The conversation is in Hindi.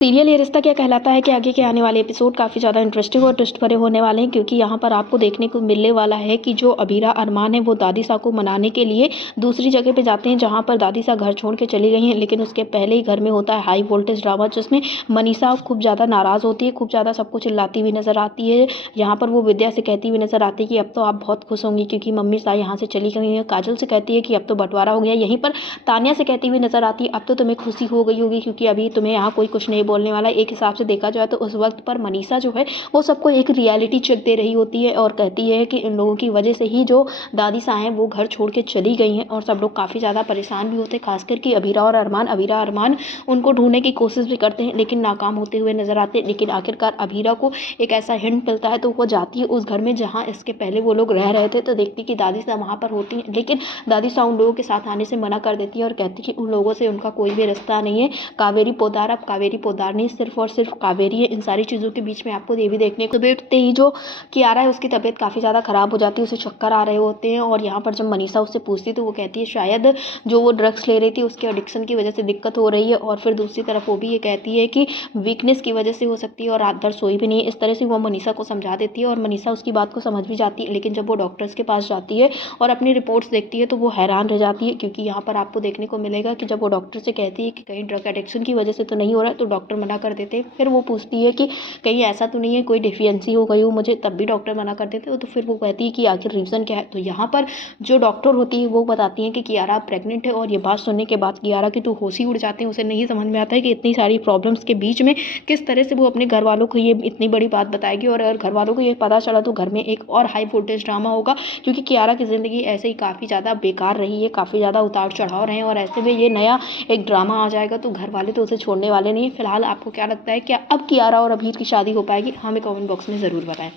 सीरियल ये रिश्ता क्या कहलाता है कि आगे के आने वाले एपिसोड काफ़ी ज़्यादा इंटरेस्टिंग और ट्विस्ट भरे होने वाले हैं, क्योंकि यहाँ पर आपको देखने को मिलने वाला है कि जो अबीरा अरमान है वो दादी सा को मनाने के लिए दूसरी जगह पे जाते हैं, जहाँ पर दादी सा घर छोड़ के चली गई हैं। लेकिन उसके पहले ही घर में होता है हाई वोल्टेज ड्रामा, जिसमें मनीषा खूब ज़्यादा नाराज़ होती है, खूब ज़्यादा सबको चिल्लाती हुई नजर आती है। यहाँ पर वो विद्या से कहती हुई नजर आती है कि अब तो आप बहुत खुश होंगी क्योंकि मम्मी सा यहाँ से चली गई हैं। काजल से कहती है कि अब तो बंटवारा हो गया। यहीं पर तान्या से कहती हुई नजर आती है अब तो तुम्हें खुशी हो गई होगी क्योंकि अभी तुम्हें यहाँ कोई कुछ नहीं बोलने वाला। एक हिसाब से देखा जाए तो उस वक्त पर मनीषा जो है वो सबको एक रियलिटी चेक दे रही होती है और कहती है कि इन लोगों की वजह से ही जो दादी सा हैं वो घर छोड़ के चली गई हैं। और सब लोग काफ़ी ज़्यादा परेशान भी होते हैं, खासकर कि अबीरा अरमान उनको ढूंढने की कोशिश भी करते हैं लेकिन नाकाम होते हुए नजर आते हैं। लेकिन आखिरकार अबीरा को एक ऐसा हिंट मिलता है तो वो जाती है उस घर में जहाँ इसके पहले वो लोग रह रहे थे, तो देखती कि दादी सा वहाँ पर होती हैं। लेकिन दादी सा उन लोगों के साथ आने से मना कर देती है और कहती कि उन लोगों से उनका कोई भी रिश्ता नहीं है। कावेरी पोद्दार अब कावेरी पोद्दार नहीं, सिर्फ और सिर्फ कावेरी है। इन सारी चीज़ों के बीच में आपको ये भी देखने को बैठते ही जो कियारा है उसकी तबीयत काफ़ी ज़्यादा ख़राब हो जाती है, उसे चक्कर आ रहे होते हैं। और यहाँ पर जब मनीषा उससे पूछती तो वो कहती है शायद जो वो ड्रग्स ले रही थी उसके एडिक्शन की वजह से दिक्कत हो रही है। और फिर दूसरी तरफ वो भी ये कहती है कि वीकनेस की वजह से हो सकती है और रात भर सोई भी नहीं है। इस तरह से वो मनीषा को समझा देती है और मनीषा उसकी बात को समझ भी जाती है। लेकिन जब वो डॉक्टर्स के पास जाती है और अपनी रिपोर्ट्स देखती है तो वो हैरान रह जाती है, क्योंकि यहाँ पर आपको देखने को मिलेगा कि जब वो डॉक्टर से कहती है कि कहीं ड्रग एडिक्शन की वजह से तो नहीं हो रहा है तो डॉक्टर मना कर देते हैं। फिर वो पूछती है कि कहीं ऐसा तो नहीं है कोई डिफियंसी हो गई हो मुझे, तब भी डॉक्टर मना कर देते हो। तो फिर वो कहती है कि आखिर रीज़न क्या है। तो यहाँ पर जो डॉक्टर होती है वो बताती हैं कि कियारा प्रेग्नेंट है। और ये बात सुनने के बाद कियारा की तो होश ही उड़ जाते हैं, उसे नहीं समझ में आता है कि इतनी सारी प्रॉब्लम्स के बीच में किस तरह से वो अपने घर वालों को ये इतनी बड़ी बात बताएगी। और अगर घर वालों को ये पता चला तो घर में एक और हाई वोल्टेज ड्रामा होगा, क्योंकि कियारा की ज़िंदगी ऐसे ही काफ़ी ज़्यादा बेकार रही है, काफ़ी ज़्यादा उतार चढ़ाव रहे हैं और ऐसे में ये नया एक ड्रामा आ जाएगा तो घर वाले तो उसे छोड़ने वाले नहीं। फिलहाल आपको क्या लगता है, क्या अब कियारा और अभीर की शादी हो पाएगी? हमें कमेंट बॉक्स में ज़रूर बताएं।